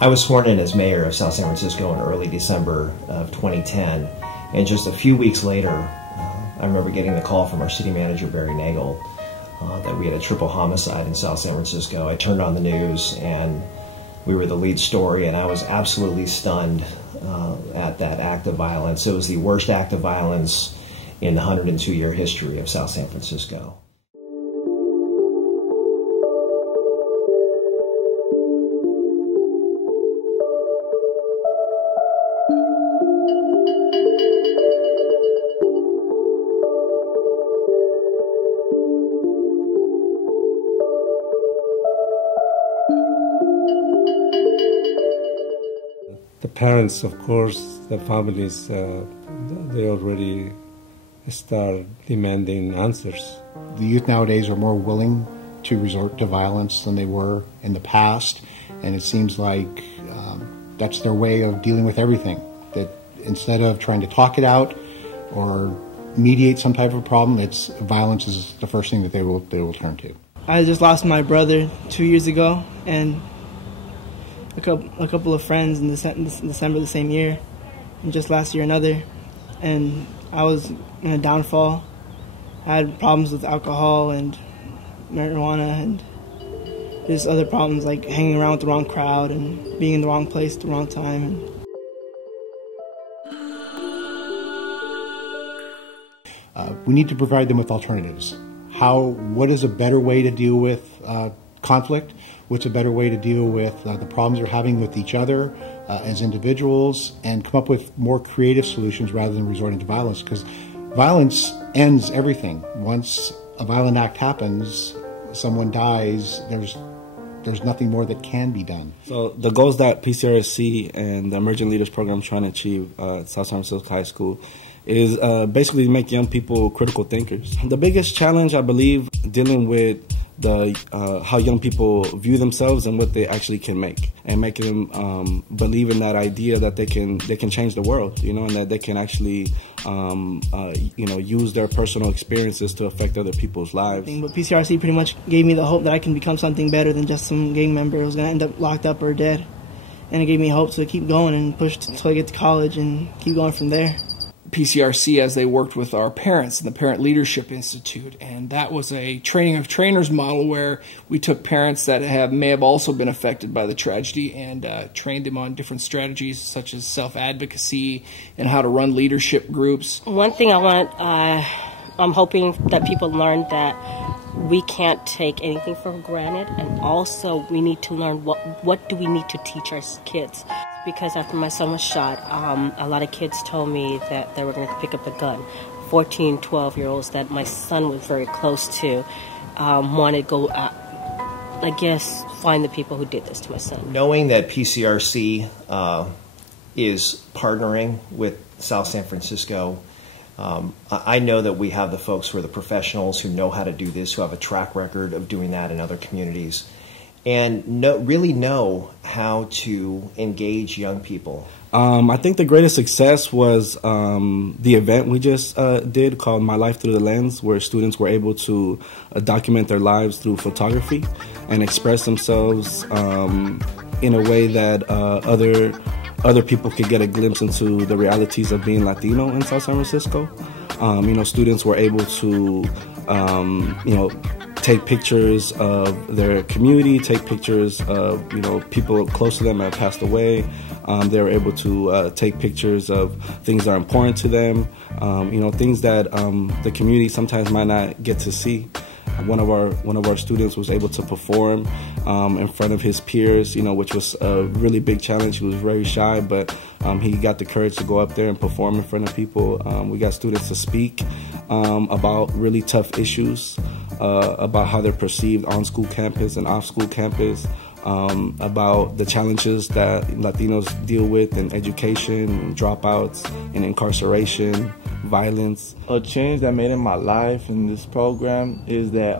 I was sworn in as mayor of South San Francisco in early December of 2010, and just a few weeks later, I remember getting the call from our city manager, Barry Nagel, that we had a triple homicide in South San Francisco. I turned on the news, and we were the lead story, and I was absolutely stunned at that act of violence. It was the worst act of violence in the 102-year history of South San Francisco. The parents, of course, the families, they already start demanding answers. The youth nowadays are more willing to resort to violence than they were in the past, and it seems like that's their way of dealing with everything. That instead of trying to talk it out or mediate some type of problem, violence is the first thing that they will turn to. I just lost my brother 2 years ago, and a couple of friends in December the same year, and just last year another. And I was in a downfall. I had problems with alcohol and marijuana and just other problems like hanging around with the wrong crowd and being in the wrong place at the wrong time. We need to provide them with alternatives. What is a better way to deal with conflict? What's a better way to deal with the problems they're having with each other as individuals, and come up with more creative solutions rather than resorting to violence, because violence ends everything. Once a violent act happens, someone dies, there's nothing more that can be done. So the goals that PCRSC and the Emerging Leaders Program is trying to achieve at South San Francisco High School is basically to make young people critical thinkers. The biggest challenge, I believe, dealing with how young people view themselves and what they actually can make, and making them believe in that idea that they can change the world, and that they can actually use their personal experiences to affect other people's lives. But PCRC pretty much gave me the hope that I can become something better than just some gang member who was going to end up locked up or dead, and it gave me hope to keep going and push until I get to college and keep going from there. PCRC, as they worked with our parents in the Parent Leadership Institute, and that was a training of trainers model where we took parents that may have also been affected by the tragedy and trained them on different strategies such as self-advocacy and how to run leadership groups. One thing I'm hoping that people learn that we can't take anything for granted, and also we need to learn what do we need to teach our kids. Because after my son was shot, a lot of kids told me that they were going to pick up a gun. 14, 12-year-olds that my son was very close to wanted to go, I guess, find the people who did this to my son. Knowing that PCRC is partnering with South San Francisco, I know that we have the folks who are the professionals who know how to do this, who have a track record of doing that in other communities, and really know how to engage young people. I think the greatest success was the event we just did called My Life Through the Lens, where students were able to document their lives through photography and express themselves in a way that other people could get a glimpse into the realities of being Latino in South San Francisco. Students were able to, take pictures of their community, take pictures of, people close to them that passed away. They were able to take pictures of things that are important to them, things that the community sometimes might not get to see. One of our students was able to perform in front of his peers, which was a really big challenge. He was very shy, but he got the courage to go up there and perform in front of people. We got students to speak about really tough issues, about how they're perceived on school campus and off school campus, about the challenges that Latinos deal with in education, dropouts, and incarceration, violence. A change that made in my life in this program is that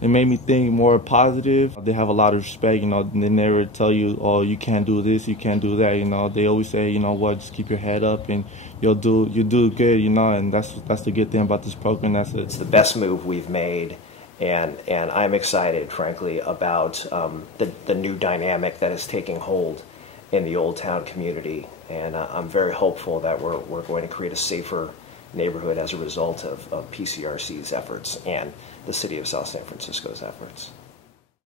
it made me think more positive. They have a lot of respect, they never tell you, oh, you can't do this, you can't do that, They always say, just keep your head up and you do good, and that's the good thing about this program. It's the best move we've made, And I'm excited, frankly, about the new dynamic that is taking hold in the Old Town community. And I'm very hopeful that we're going to create a safer neighborhood as a result of PCRC's efforts and the City of South San Francisco's efforts.